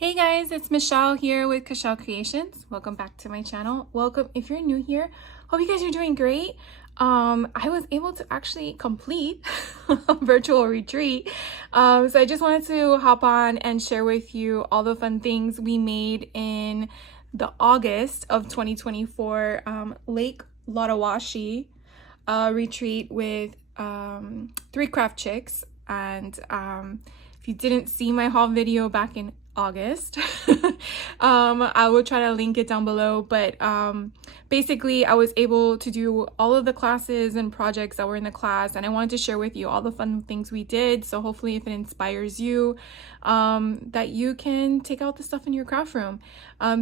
Hey guys, it's Michelle here with Michelle Creations. Welcome back to my channel. Welcome if you're new here. Hope you guys are doing great. I was able to actually complete a virtual retreat. So I just wanted to hop on and share with you all the fun things we made in the August of 2024 Lake Lattawashi retreat with three craft chicks. And if you didn't see my haul video back in August, I will try to link it down below, but basically I was able to do all of the classes and projects that were in the class, and I wanted to share with you all the fun things we did. So hopefully if it inspires you, that you can take out the stuff in your craft room.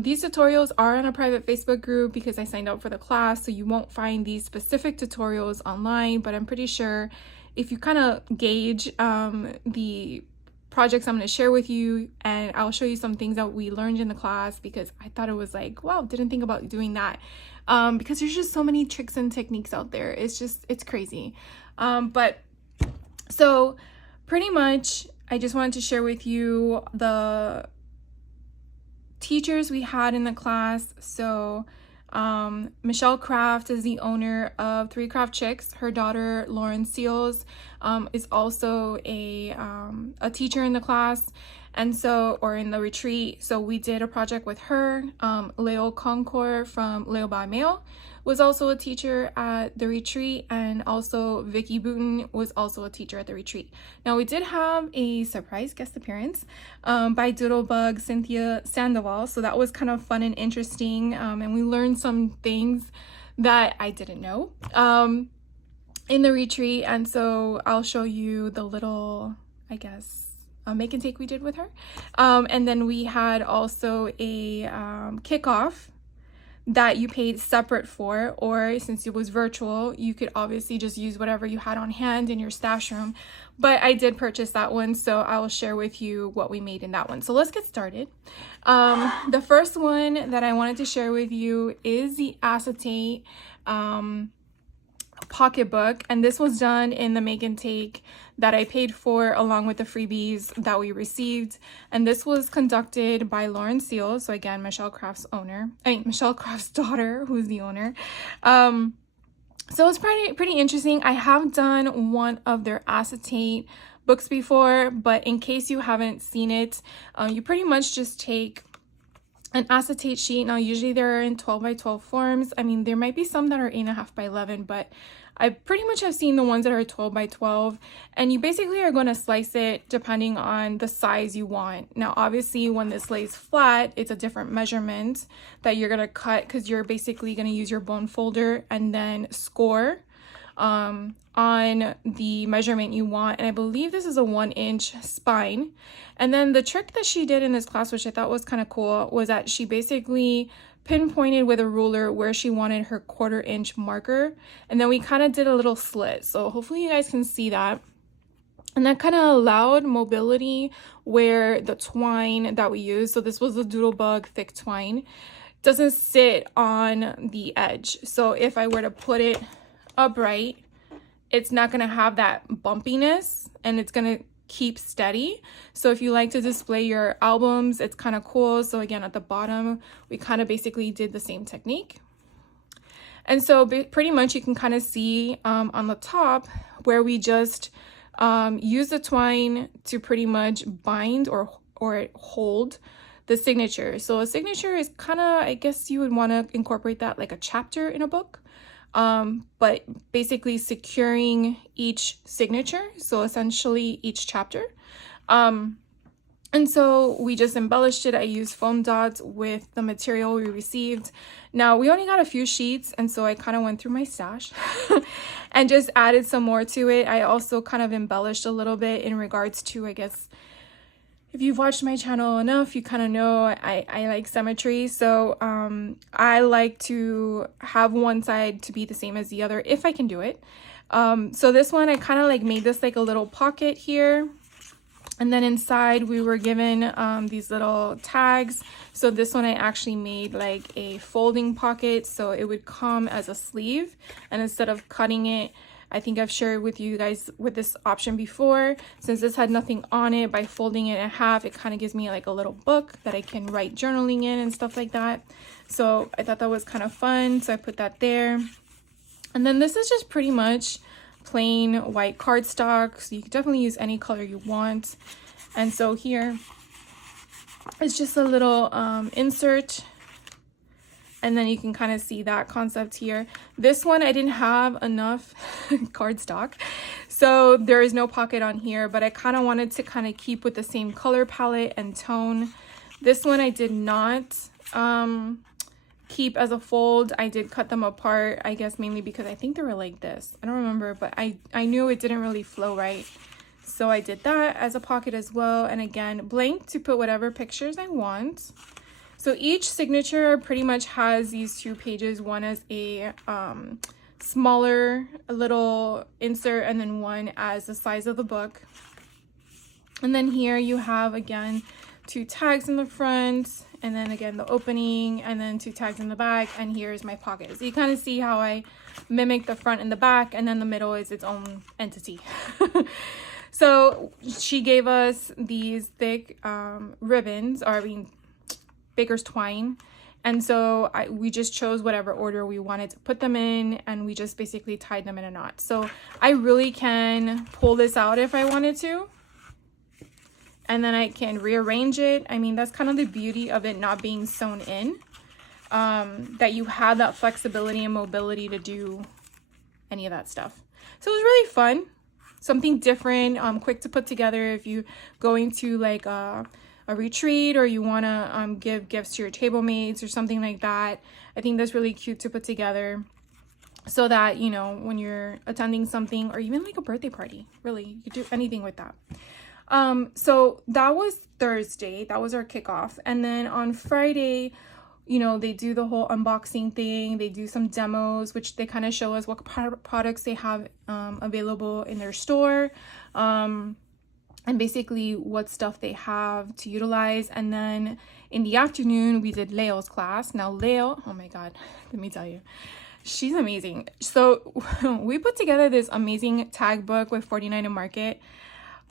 These tutorials are on a private Facebook group because I signed up for the class, so you won't find these specific tutorials online, but I'm pretty sure if you kind of gauge the projects I'm going to share with you, and I'll show you some things that we learned in the class, because I thought it was like, wow, didn't think about doing that, because there's just so many tricks and techniques out there. It's crazy. But so pretty much I just wanted to share with you the teachers we had in the class. So Michelle Craft is the owner of Three Craft Chicks. Her daughter Lauren Seals is also a teacher in the class, and so, or in the retreat. So we did a project with her. Leo Concourt from Leo by Mail was also a teacher at the retreat, and also Vicky Booten was also a teacher at the retreat. Now we did have a surprise guest appearance by Doodlebug Cynthia Sandoval, so that was kind of fun and interesting, and we learned some things that I didn't know in the retreat. And so I'll show you the little, I guess, make and take we did with her. And then we had also a kickoff that you paid separate for, or since it was virtual, you could obviously just use whatever you had on hand in your stash room. But I did purchase that one, so I will share with you what we made in that one. So let's get started. The first one that I wanted to share with you is the acetate pocketbook, and this was done in the make and take that I paid for along with the freebies that we received. And this was conducted by Lauren Seals, so again, Michelle Craft's daughter, who's the owner. So it's pretty interesting. I have done one of their acetate books before, but in case you haven't seen it, you pretty much just take an acetate sheet. Now usually they're in 12 by 12 forms. I mean, there might be some that are 8.5 by 11, but I pretty much have seen the ones that are 12 by 12, and you basically are going to slice it depending on the size you want. Now obviously when this lays flat, it's a different measurement that you're going to cut, because you're basically going to use your bone folder and then score on the measurement you want. And I believe this is a 1-inch spine. And then the trick that she did in this class, which I thought was kind of cool, was that she basically pinpointed with a ruler where she wanted her 1/4-inch marker, and then we kind of did a little slit. So hopefully you guys can see that. And that kind of allowed mobility where the twine that we use, so this was the Doodlebug thick twine, doesn't sit on the edge. So if I were to put it upright, it's not going to have that bumpiness, and it's going to keep steady. So if you like to display your albums, it's kind of cool. So again, at the bottom, we kind of basically did the same technique. And so pretty much you can kind of see on the top where we just use the twine to pretty much bind or hold the signature. So a signature is kind of, I guess you would want to incorporate that like a chapter in a book. But basically securing each signature, so essentially each chapter. And so we just embellished it. I used foam dots with the material we received. Now we only got a few sheets, and so I kind of went through my stash and just added some more to it. I also kind of embellished a little bit in regards to, I guess, if you've watched my channel enough, you kind of know I like symmetry. So I like to have one side to be the same as the other if I can do it. So this one, I kind of like made this like a little pocket here. And then inside we were given these little tags. So this one I actually made like a folding pocket, so it would come as a sleeve. And instead of cutting it I think I've shared with you guys with this option before. Since this had nothing on it, by folding it in half, it kind of gives me like a little book that I can write journaling in and stuff like that. So I thought that was kind of fun, so I put that there. And then this is just pretty much plain white cardstock, so you can definitely use any color you want. And so here it's just a little insert, and then you can kind of see that concept here. This one I didn't have enough cardstock, so there is no pocket on here, but I kind of wanted to kind of keep with the same color palette and tone. This one I did not keep as a fold. I did cut them apart, I guess mainly because I think they were like this. I don't remember, but I knew it didn't really flow right. So I did that as a pocket as well. And again, blank to put whatever pictures I want. So each signature pretty much has these 2 pages, one as a smaller little insert, and then one as the size of the book. And then here you have, again, 2 tags in the front, and then again the opening, and then 2 tags in the back, and here's my pocket. So you kind of see how I mimic the front and the back, and then the middle is its own entity. So she gave us these thick ribbons, or I mean baker's twine, and so we just chose whatever order we wanted to put them in, and we just basically tied them in a knot. So I really can pull this out if I wanted to, and then I can rearrange it. I mean, that's kind of the beauty of it not being sewn in, that you have that flexibility and mobility to do any of that stuff. So it was really fun, something different, quick to put together if you going to like a retreat, or you want to give gifts to your table mates or something like that. I think that's really cute to put together, so that, you know, when you're attending something, or even like a birthday party, really, you could do anything with that. So that was Thursday. That was our kickoff. And then on Friday, you know, they do the whole unboxing thing. They do some demos, which they kind of show us what products they have available in their store, and basically what stuff they have to utilize. And then in the afternoon, we did Leo's class. Now Leo, oh my God, let me tell you, she's amazing. So we put together this amazing tag book with 49 and Market.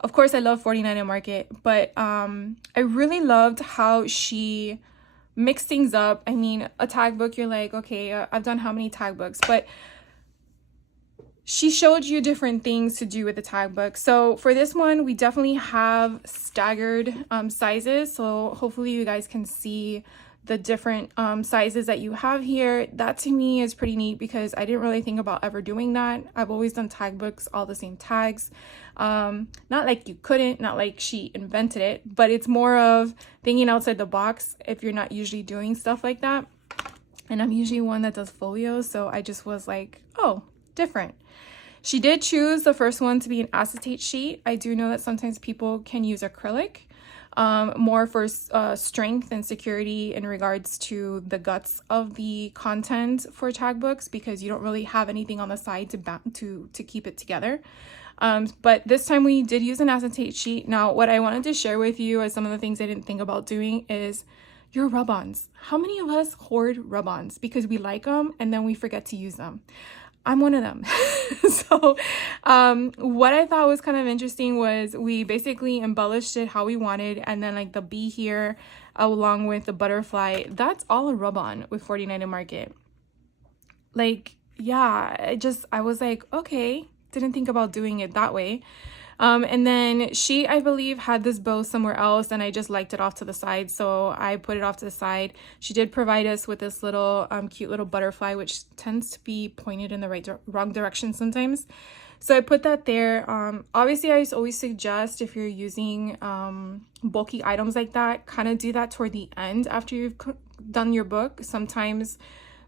Of course, I love 49 and Market, but I really loved how she mixed things up. I mean, a tag book, you're like, okay, I've done how many tag books? But she showed you different things to do with the tag book. So for this one, we definitely have staggered sizes. So hopefully you guys can see the different sizes that you have here. That to me is pretty neat, because I didn't really think about ever doing that. I've always done tag books, all the same tags. Not like you couldn't, not like she invented it, but it's more of thinking outside the box if you're not usually doing stuff like that. And I'm usually one that does folios, so I just was like, oh, different. She did choose the first one to be an acetate sheet. I do know that sometimes people can use acrylic, more for strength and security in regards to the guts of the content for tag books, because you don't really have anything on the side to keep it together. But this time we did use an acetate sheet. Now, what I wanted to share with you as some of the things I didn't think about doing is your rub-ons. How many of us hoard rub-ons because we like them and then we forget to use them? I'm one of them. So what I thought was kind of interesting was we basically embellished it how we wanted, and then like the bee here along with the butterfly, that's all a rub-on with 49 and Market. Like, yeah, I was like, okay, didn't think about doing it that way. And then she, I believe, had this bow somewhere else, and I just liked it off to the side, so I put it off to the side. She did provide us with this little cute little butterfly, which tends to be pointed in the wrong direction sometimes. So I put that there. Obviously, I always suggest if you're using bulky items like that, kind of do that toward the end after you've done your book. Sometimes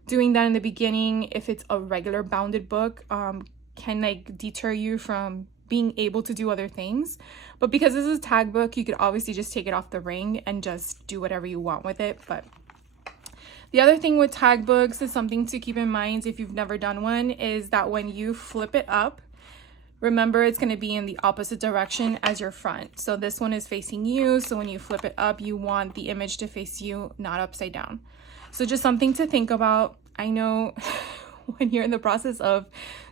doing that in the beginning, if it's a regular bounded book, can like deter you from being able to do other things. But because this is a tag book, you could obviously just take it off the ring and just do whatever you want with it. But the other thing with tag books is something to keep in mind if you've never done one, is that when you flip it up, remember it's going to be in the opposite direction as your front. So this one is facing you, so when you flip it up, you want the image to face you, not upside down. So just something to think about. I know when you're in the process of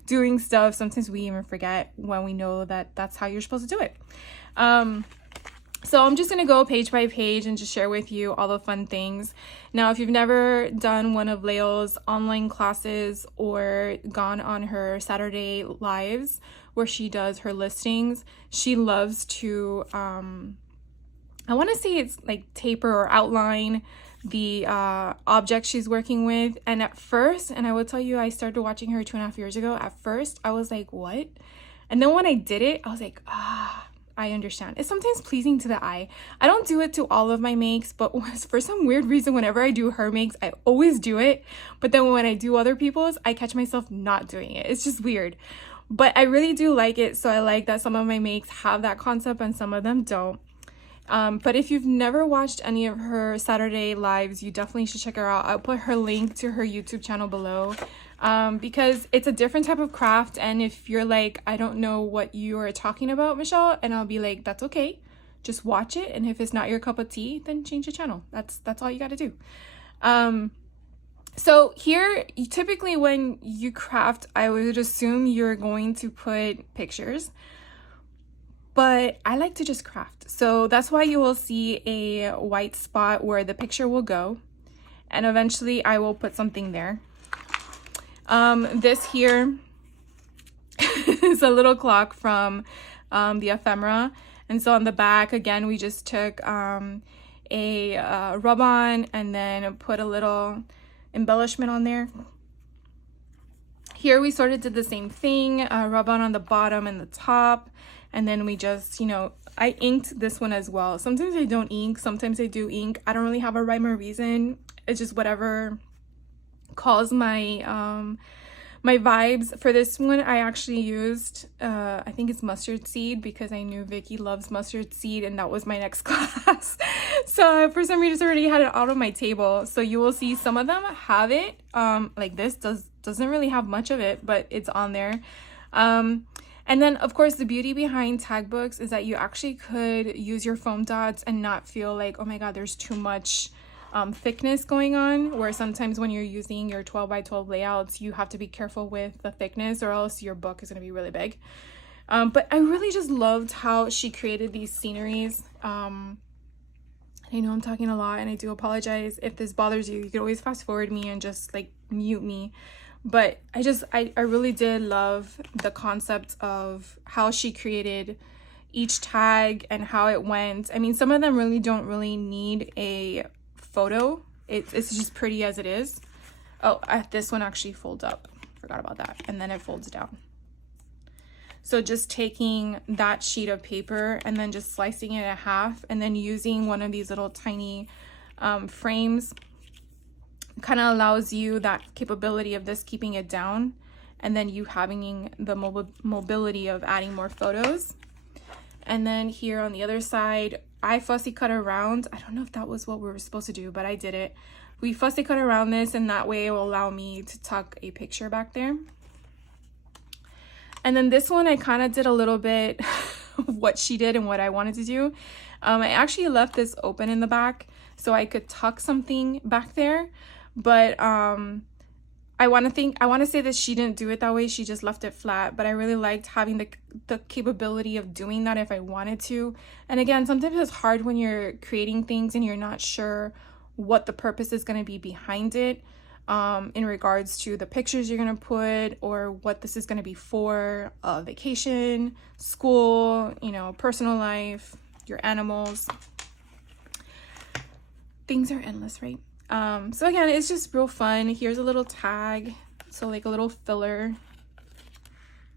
doing stuff. Sometimes we even forget when we know that that's how you're supposed to do it. So I'm just going to go page by page and just share with you all the fun things. Now, if you've never done one of Leo's online classes or gone on her Saturday lives where she does her listings, she loves to, I want to say it's like taper or outline the object she's working with. And at first, and I will tell you, I started watching her 2.5 years ago. At first, I was like, what? And then when I did it, I was like, I understand. It's sometimes pleasing to the eye. I don't do it to all of my makes, but for some weird reason, whenever I do her makes, I always do it. But then when I do other people's, I catch myself not doing it. It's just weird. But I really do like it. So I like that some of my makes have that concept and some of them don't. But if you've never watched any of her Saturday lives, you definitely should check her out. I'll put her link to her YouTube channel below, because it's a different type of craft. And if you're like, I don't know what you are talking about, Michelle, and I'll be like, that's okay. Just watch it. And if it's not your cup of tea, then change the channel. That's all you got to do. So here, typically when you craft, I would assume you're going to put pictures. But I like to just craft. So that's why you will see a white spot where the picture will go. And eventually I will put something there. This here is a little clock from the ephemera. And so on the back, again, we just took a rub-on and then put a little embellishment on there. Here we sort of did the same thing, rub-on on the bottom and the top. And then we just, I inked this one as well. Sometimes I don't ink, sometimes I do ink. I don't really have a rhyme or reason. It's just whatever calls my my vibes. For this one, I actually used, I think it's mustard seed, because I knew Vicky loves mustard seed and that was my next class. So for some reason, I already had it out on my table. So you will see some of them have it. Like this doesn't really have much of it, but it's on there. And then, of course, the beauty behind tag books is that you actually could use your foam dots and not feel like, oh my God, there's too much thickness going on. Where sometimes when you're using your 12 by 12 layouts, you have to be careful with the thickness or else your book is going to be really big. But I really just loved how she created these sceneries. I know I'm talking a lot and I do apologize. If this bothers you, you could always fast forward me and just like mute me. But I really did love the concept of how she created each tag and how it went. I mean, some of them really don't really need a photo. It's just pretty as it is. Oh, this one actually folds up. Forgot about that. And then it folds down. So just taking that sheet of paper and then just slicing it in half and then using one of these little tiny frames kind of allows you that capability of this keeping it down and then you having the mobility of adding more photos. And then here on the other side, I fussy cut around. I don't know if that was what we were supposed to do, but I did it. We fussy cut around this and that way it will allow me to tuck a picture back there. And then this one, I kind of did a little bit of what she did and what I wanted to do. I actually left this open in the back so I could tuck something back there. But I want to say that she didn't do it that way. She just left it flat. But I really liked having the capability of doing that if I wanted to. And again, sometimes it's hard when you're creating things and you're not sure what the purpose is going to be behind it, in regards to the pictures you're going to put or what this is going to be for, vacation, school, personal life, your animals. Things are endless, right? So again, it's just real fun. Here's a little tag, so like a little filler.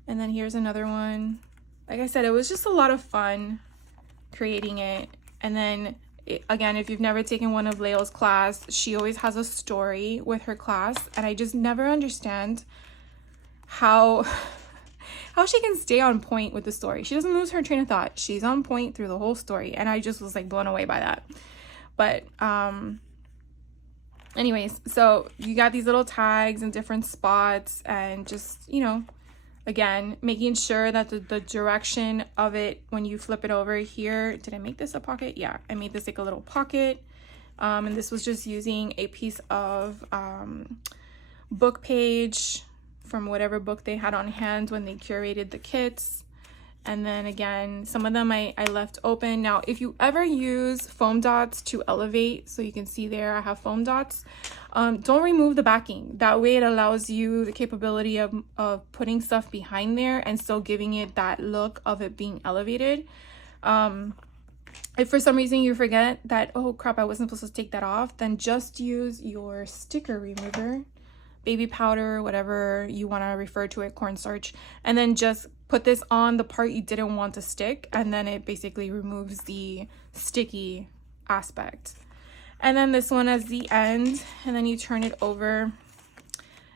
And then here's another one. Like I said, it was just a lot of fun creating it. And then again, if you've never taken one of Leo's class, she always has a story with her class. And I just never understand how she can stay on point with the story. She doesn't lose her train of thought. She's on point through the whole story. And I just was like blown away by that. But, anyways, so you got these little tags in different spots and just, again, making sure that the direction of it when you flip it over here. Did I make this a pocket? Yeah, I made this like a little pocket. And this was just using a piece of book page, from whatever book they had on hand when they curated the kits. And then again, some of them I left open. Now, if you ever use foam dots to elevate, so you can see there I have foam dots, don't remove the backing. That way it allows you the capability of putting stuff behind there and still giving it that look of it being elevated. If for some reason you forget that, oh crap, I wasn't supposed to take that off, then just use your sticker remover, baby powder, whatever you want to refer to it, cornstarch, and then just put this on the part you didn't want to stick, and then it basically removes the sticky aspect. And then this one as the end, and then you turn it over.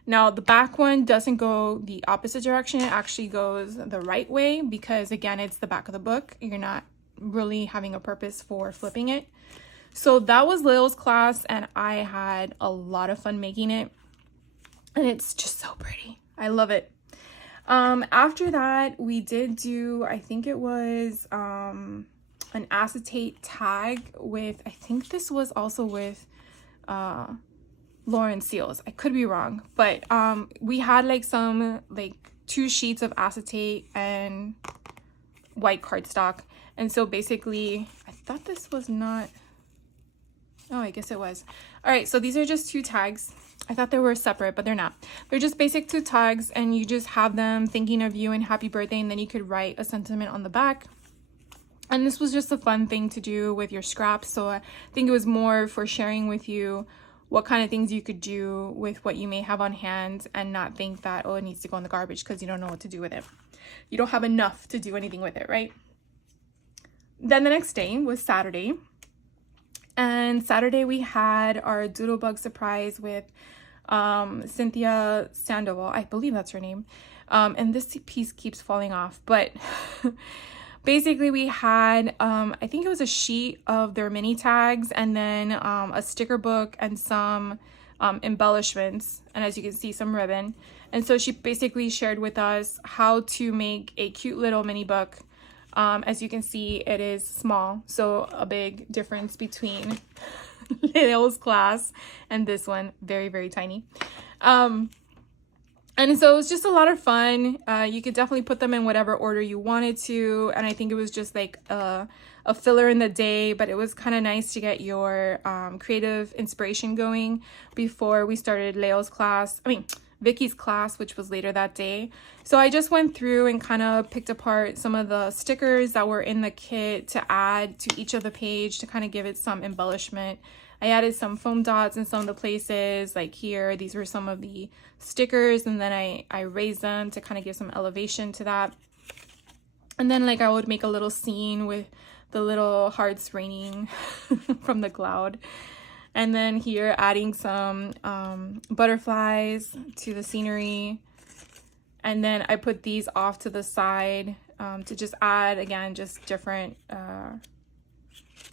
Now the back one doesn't go the opposite direction, it actually goes the right way, because again, it's the back of the book. You're not really having a purpose for flipping it. So that was Leo's class, and I had a lot of fun making it, and it's just so pretty. I love it. After that, we did do, I think it was an acetate tag with, I think this was also with Lauren Seals. I could be wrong, but we had like 2 sheets of acetate and white cardstock. And so basically, I thought this was not, oh, I guess it was. All right, so these are just 2 tags. I thought they were separate, but they're not. They're just basic 2 tags, and you just have them thinking of you and happy birthday, and then you could write a sentiment on the back. And this was just a fun thing to do with your scraps, so I think it was more for sharing with you what kind of things you could do with what you may have on hand, and not think that, oh, it needs to go in the garbage because you don't know what to do with it. You don't have enough to do anything with it, right? Then the next day was Saturday. And Saturday we had our Doodlebug surprise with Cynthia Sandoval. I believe that's her name. And this piece keeps falling off. But basically we had, I think it was a sheet of their mini tags, and then a sticker book and some embellishments. And as you can see, some ribbon. And so she basically shared with us how to make a cute little mini book. As you can see, it is small, so a big difference between Leo's class and this one, very, very tiny. And so it was just a lot of fun. You could definitely put them in whatever order you wanted to, and I think it was just like a filler in the day, but it was kind of nice to get your creative inspiration going before we started Leo's class. Vicky's class, which was later that day. So I just went through and kind of picked apart some of the stickers that were in the kit to add to each of the page to kind of give it some embellishment. I added some foam dots in some of the places, like here, these were some of the stickers, and then I raised them to kind of give some elevation to that. And then like I would make a little scene with the little hearts raining from the cloud. And then here adding some butterflies to the scenery. And then I put these off to the side to just add, again, just different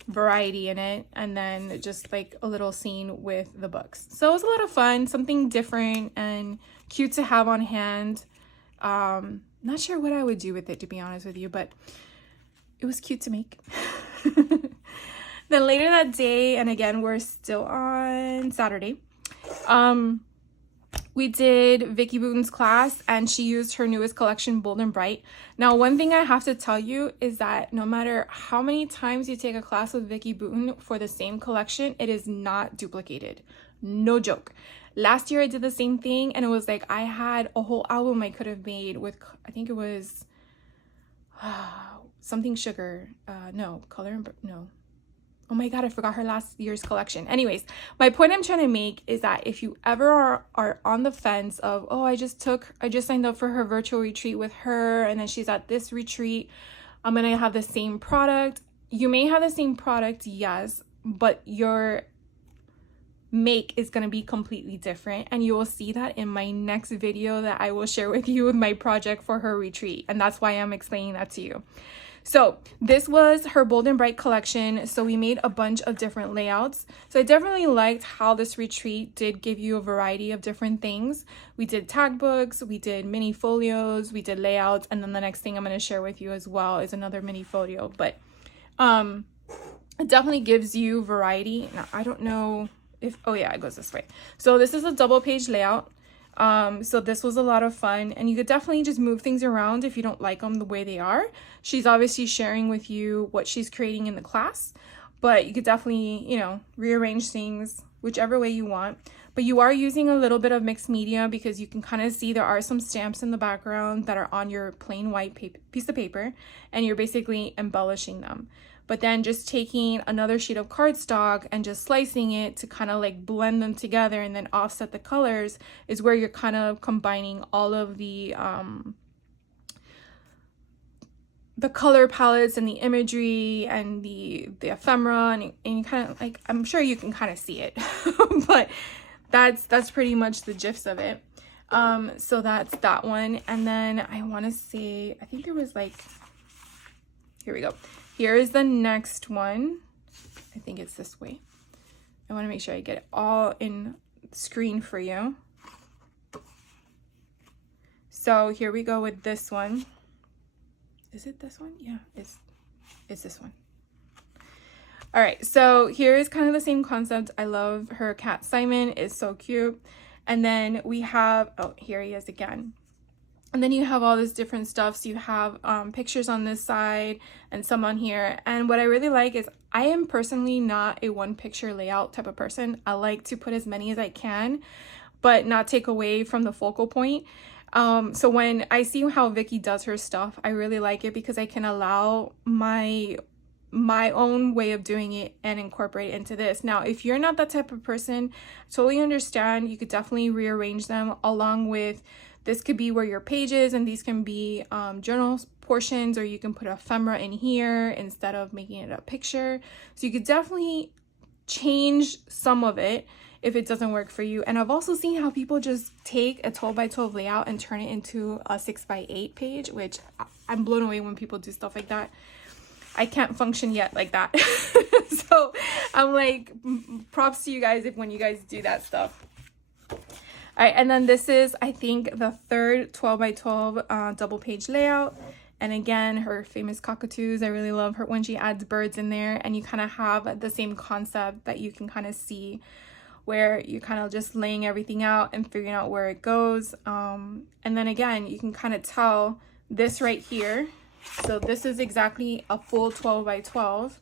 variety in it. And then just like a little scene with the books. So it was a lot of fun, something different and cute to have on hand. Not sure what I would do with it, to be honest with you, but it was cute to make. Then later that day, and again, we're still on Saturday, we did Vicky Booten's class, and she used her newest collection, Bold and Bright. Now, one thing I have to tell you is that no matter how many times you take a class with Vicky Booten for the same collection, it is not duplicated. No joke. Last year I did the same thing, and it was like I had a whole album I could have made with, I think it was something sugar. No, color and no. Oh my god, I forgot her last year's collection. Anyways, my point I'm trying to make is that if you ever are on the fence of, oh, I just signed up for her virtual retreat with her, and then she's at this retreat, I'm gonna have the same product. You may have the same product, yes, but your make is gonna be completely different, and you will see that in my next video that I will share with you with my project for her retreat, and that's why I'm explaining that to you. So this was her Bold and Bright collection. So we made a bunch of different layouts. So I definitely liked how this retreat did give you a variety of different things. We did tag books, we did mini folios, we did layouts, and then the next thing I'm going to share with you as well is another mini folio. But it definitely gives you variety. Now, I don't know if, oh yeah, it goes this way. So this is a double page layout. So this was a lot of fun, and you could definitely just move things around if you don't like them the way they are. She's obviously sharing with you what she's creating in the class, but you could definitely, you know, rearrange things whichever way you want. But you are using a little bit of mixed media because you can kind of see there are some stamps in the background that are on your plain white piece of paper, and you're basically embellishing them. But then just taking another sheet of cardstock and just slicing it to kind of like blend them together and then offset the colors is where you're kind of combining all of the color palettes and the imagery and the ephemera, and you kind of like, I'm sure you can kind of see it, but that's pretty much the gist of it. So that's that one. And then I want to say, I think there was like, here we go. Here is the next one. I think it's this way. I want to make sure I get it all in screen for you. So here we go with this one. Is it this one? Yeah, it's this one. All right, so here is kind of the same concept. I love her cat Simon, is so cute. And then we have, oh, here he is again. And then you have all this different stuff. So you have pictures on this side and some on here. And what I really like is I am personally not a one picture layout type of person. I like to put as many as I can, but not take away from the focal point. So when I see how Vicky does her stuff, I really like it because I can allow my own way of doing it and incorporate it into this. Now, if you're not that type of person, totally understand. You could definitely rearrange them along with, this could be where your pages, and these can be journal portions, or you can put ephemera in here instead of making it a picture. So you could definitely change some of it if it doesn't work for you. And I've also seen how people just take a 12 by 12 layout and turn it into a 6 by 8 page, which I'm blown away when people do stuff like that. I can't function yet like that. So I'm like, props to you guys when you guys do that stuff. All right, and then this is, I think, the third 12 by 12 double page layout. And again, her famous cockatoos. I really love her when she adds birds in there, and you kind of have the same concept that you can kind of see where you're kind of just laying everything out and figuring out where it goes. And then again, you can kind of tell this right here. So this is exactly a full 12 by 12,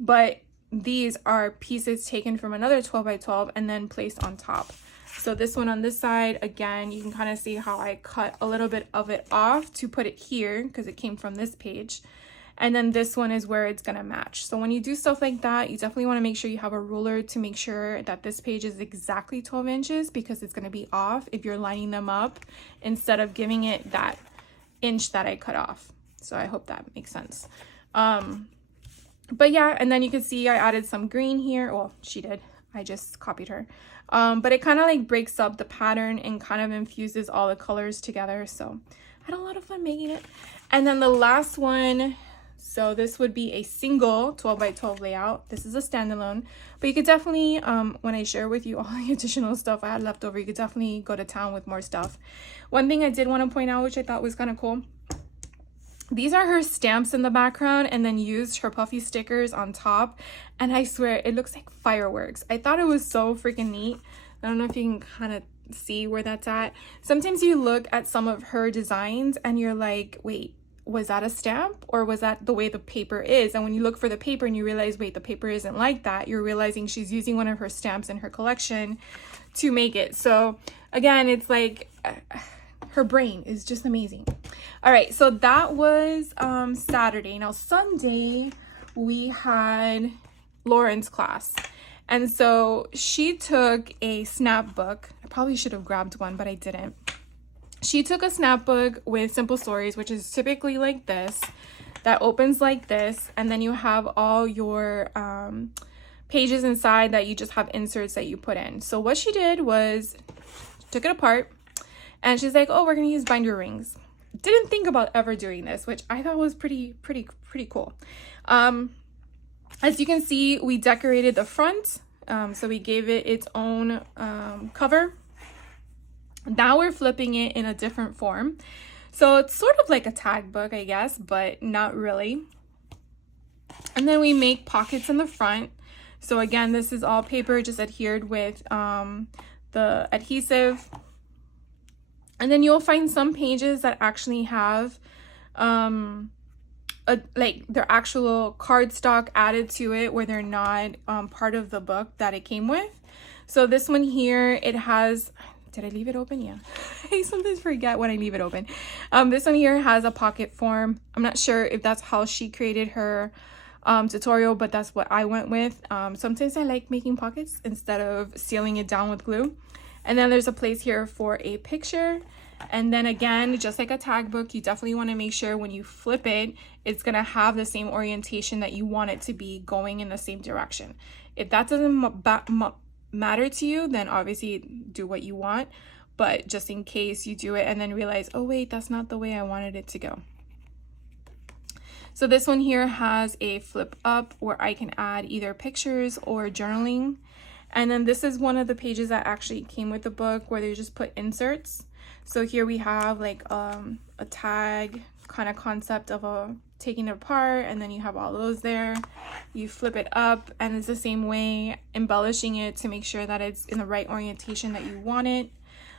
but these are pieces taken from another 12 by 12 and then placed on top. So this one on this side, again, you can kind of see how I cut a little bit of it off to put it here because it came from this page. And then this one is where it's going to match. So when you do stuff like that, you definitely want to make sure you have a ruler to make sure that this page is exactly 12 inches because it's going to be off if you're lining them up instead of giving it that inch that I cut off. So I hope that makes sense. But yeah, and then you can see I added some green here. Well, she did. I just copied her. But it kind of like breaks up the pattern and kind of infuses all the colors together. So I had a lot of fun making it. And then the last one, so this would be a single 12 by 12 layout. This is a standalone, but you could definitely, when I share with you all the additional stuff I had left over, you could definitely go to town with more stuff. One thing I did want to point out, which I thought was kind of cool, these are her stamps in the background and then used her puffy stickers on top. And I swear it looks like fireworks. I thought it was so freaking neat. I don't know if you can kind of see where that's at. Sometimes you look at some of her designs and you're like, wait, was that a stamp or was that the way the paper is? And when you look for the paper and you realize, wait, the paper isn't like that, you're realizing she's using one of her stamps in her collection to make it. So again, it's like her brain is just amazing. All right, so that was Saturday. Now Sunday we had Lauren's class, and so she took a snap book. I probably should have grabbed one, but I didn't. She took a snap book with simple stories, which is typically like this, that opens like this, and then you have all your pages inside that you just have inserts that you put in. So what she did was took it apart, and she's like, oh, we're gonna use binder rings. Didn't think about ever doing this, which I thought was pretty cool. As you can see, we decorated the front, so we gave it its own cover. Now we're flipping it in a different form, so it's sort of like a tag book, I guess, but not really. And then we make pockets in the front. So again, this is all paper just adhered with the adhesive. And then you'll find some pages that actually have like their actual cardstock added to it, where they're not part of the book that it came with. So this one here, it has, did I leave it open? Yeah. I sometimes forget when I leave it open. This one here has a pocket form. I'm not sure if that's how she created her tutorial, but that's what I went with. Sometimes I like making pockets instead of sealing it down with glue. And then there's a place here for a picture. And then again, just like a tag book, you definitely want to make sure when you flip it, it's going to have the same orientation that you want it to be, going in the same direction. If that doesn't matter to you, then obviously do what you want. But just in case you do it and then realize, oh wait, that's not the way I wanted it to go. So this one here has a flip up where I can add either pictures or journaling. And then this is one of the pages that actually came with the book, where they just put inserts. So here we have like a tag kind of concept of taking it apart, and then you have all those there. You flip it up and it's the same way, embellishing it to make sure that it's in the right orientation that you want it.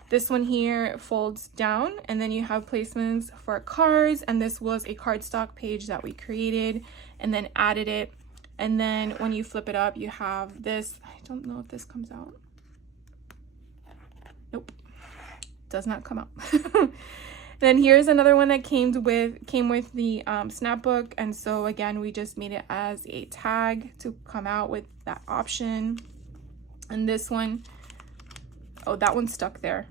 This one here folds down, and then you have placements for cards, and this was a cardstock page that we created and then added it. And then when you flip it up, you have this. I don't know if this comes out. Nope, does not come out. Then here's another one that came with the snapbook, and so again we just made it as a tag to come out with that option. And this one, oh, that one's stuck there.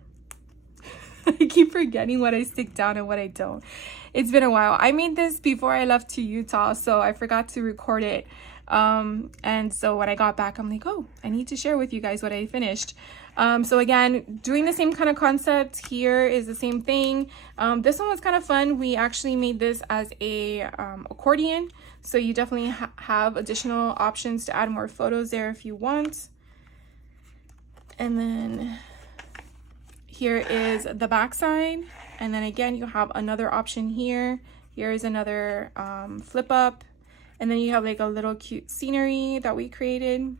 I keep forgetting what I stick down and what I don't. It's been a while. I made this before I left to Utah, so I forgot to record it. And so when I got back, I'm like, oh, I need to share with you guys what I finished. So again, doing the same kind of concept here is the same thing. This one was kind of fun. We actually made this as a accordion, so you definitely have additional options to add more photos there if you want. And then here is the back side, and then again you have another option here. Here is another flip up, and then you have like a little cute scenery that we created.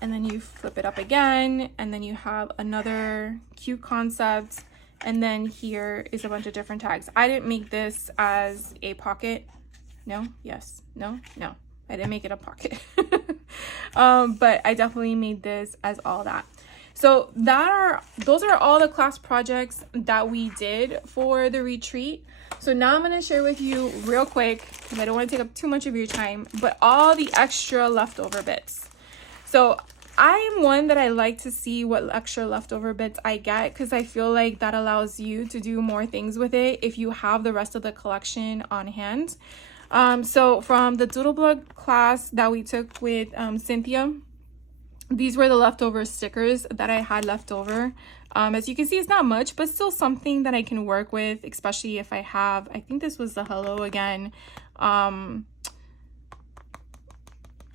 And then you flip it up again, and then you have another cute concept. And then here is a bunch of different tags. I didn't make this as a pocket. No, yes, no, no. I didn't make it a pocket. But I definitely made this as all that. So those are all the class projects that we did for the retreat. So now I'm going to share with you real quick, because I don't want to take up too much of your time, but all the extra leftover bits. So I am one that I like to see what extra leftover bits I get, because I feel like that allows you to do more things with it if you have the rest of the collection on hand. So from the Doodlebug class that we took with Cynthia, these were the leftover stickers that I had left over. As you can see, it's not much, but still something that I can work with, especially if I have, I think this was the Hello Again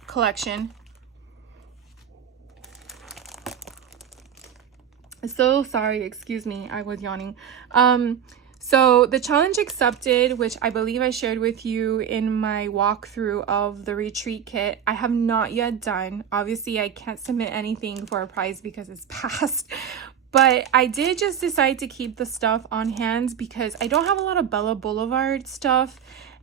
collection. So sorry, excuse me, I was yawning. So the challenge accepted, which I believe I shared with you in my walkthrough of the retreat kit, I have not yet done. Obviously, I can't submit anything for a prize because it's past. But I did just decide to keep the stuff on hand because I don't have a lot of Bella Boulevard stuff.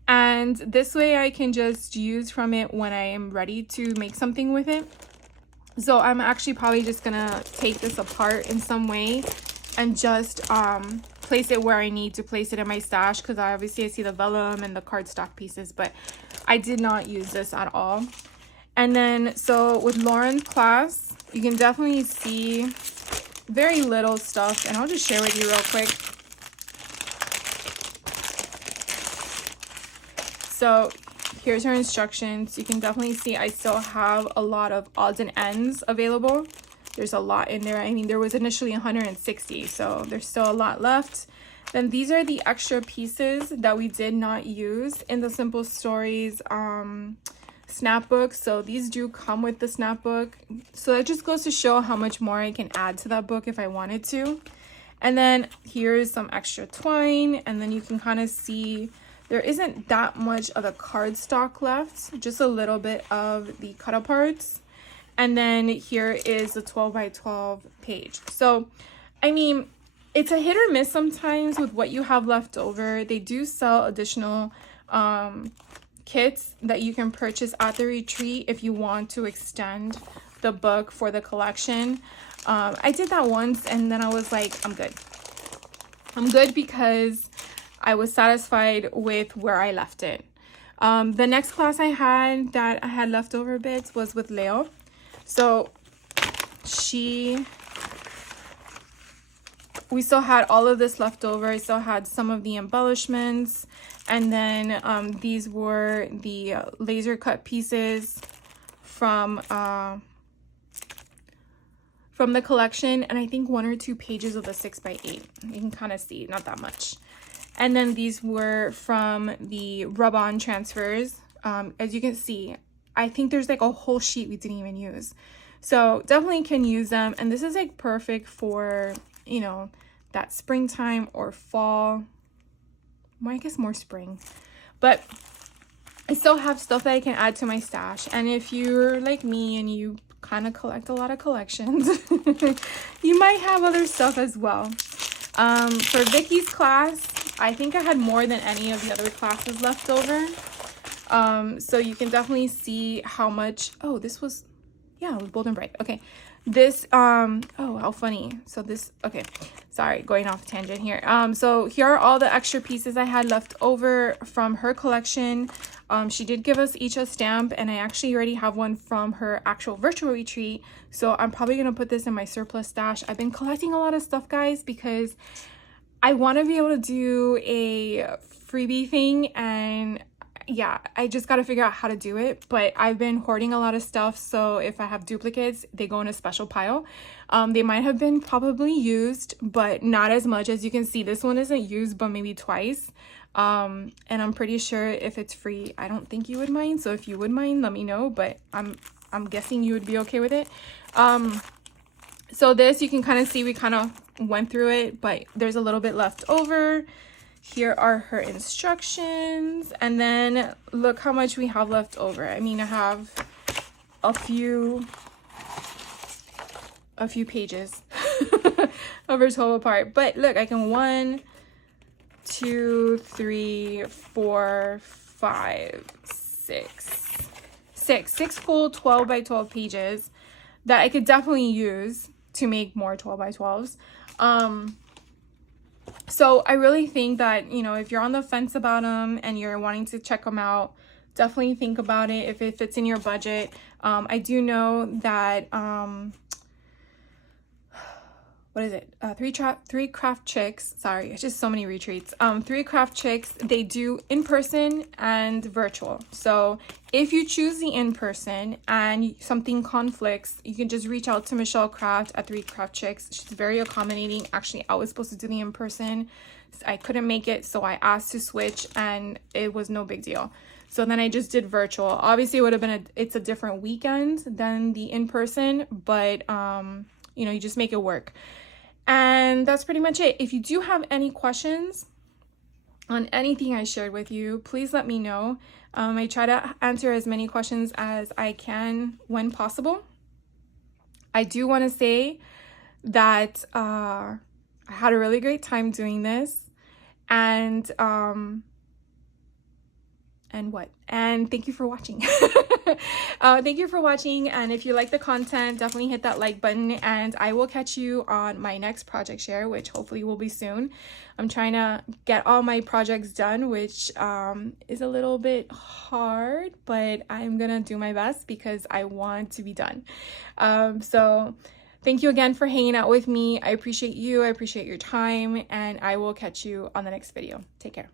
And this way I can just use from it when I am ready to make something with it. So I'm actually probably just gonna take this apart in some way and just place it where I need to place it in my stash, because obviously I see the vellum and the cardstock pieces, but I did not use this at all. And then so with Lauren's class, you can definitely see very little stuff, and I'll just share with you real quick. So here's her instructions. You can definitely see I still have a lot of odds and ends available. There's a lot in there. I mean, there was initially 160, so there's still a lot left. Then these are the extra pieces that we did not use in the Simple Stories snapbook. So these do come with the snapbook. So that just goes to show how much more I can add to that book if I wanted to. And then here's some extra twine, and then you can kind of see there isn't that much of the cardstock left, just a little bit of the cut aparts. And then here is the 12 by 12 page. So, I mean, it's a hit or miss sometimes with what you have left over. They do sell additional kits that you can purchase at the retreat if you want to extend the book for the collection. I did that once and then I was like, I'm good. I'm good because I was satisfied with where I left it. The next class I had that I had leftover bits was with Leo. So we still had all of this left over. I still had some of the embellishments, and then these were the laser cut pieces from the collection, and I think 1 or 2 pages of the 6x8. You can kind of see, not that much. And then these were from the rub-on transfers. As you can see, I think there's like a whole sheet we didn't even use. So definitely can use them. And this is like perfect for, you know, that springtime or fall. Well, I guess more spring. But I still have stuff that I can add to my stash. And if you're like me and you kind of collect a lot of collections, you might have other stuff as well. For Vicky's class, I think I had more than any of the other classes left over. So you can definitely see how much, oh, this was, yeah, it was bold and bright. Okay. This, oh, how funny. So this, okay, sorry, going off tangent here. So here are all the extra pieces I had left over from her collection. She did give us each a stamp, and I actually already have one from her actual virtual retreat. So I'm probably going to put this in my surplus stash. I've been collecting a lot of stuff, guys, because I want to be able to do a freebie thing, and yeah, I just got to figure out how to do it. But I've been hoarding a lot of stuff, so if I have duplicates, they go in a special pile. They might have been probably used, but not as much. As you can see, this one isn't used but maybe twice. And I'm pretty sure if it's free, I don't think you would mind. So if you would mind, let me know, but I'm guessing you would be okay with it. So this, you can kind of see, we kind of went through it, but there's a little bit left over. Here are her instructions, and then look how much we have left over. I mean, I have a few pages of her 12 apart, but look, I can 1, 2, 3, 4, 5, 6 full 12 by 12 pages that I could definitely use to make more 12 by 12s. So I really think that, you know, if you're on the fence about them and you're wanting to check them out, definitely think about it if it fits in your budget. I do know that, what is it? Three Craft Chicks. Sorry, it's just so many retreats. 3 Craft Chicks, they do in-person and virtual. So if you choose the in-person and something conflicts, you can just reach out to Michelle Craft at 3 Craft Chicks. She's very accommodating. Actually, I was supposed to do the in-person. I couldn't make it, so I asked to switch, and it was no big deal. So then I just did virtual. Obviously, it would have been it's a different weekend than the in-person, but you know, you just make it work. And that's pretty much it. If you do have any questions on anything I shared with you, please let me know. I try to answer as many questions as I can when possible. I do want to say that I had a really great time doing this, and thank you for watching. Thank you for watching, and if you like the content, definitely hit that like button, and I will catch you on my next project share, which hopefully will be soon. I'm trying to get all my projects done, which is a little bit hard, but I'm gonna do my best because I want to be done. So thank you again for hanging out with me. I appreciate you, I appreciate your time, and I will catch you on the next video. Take care.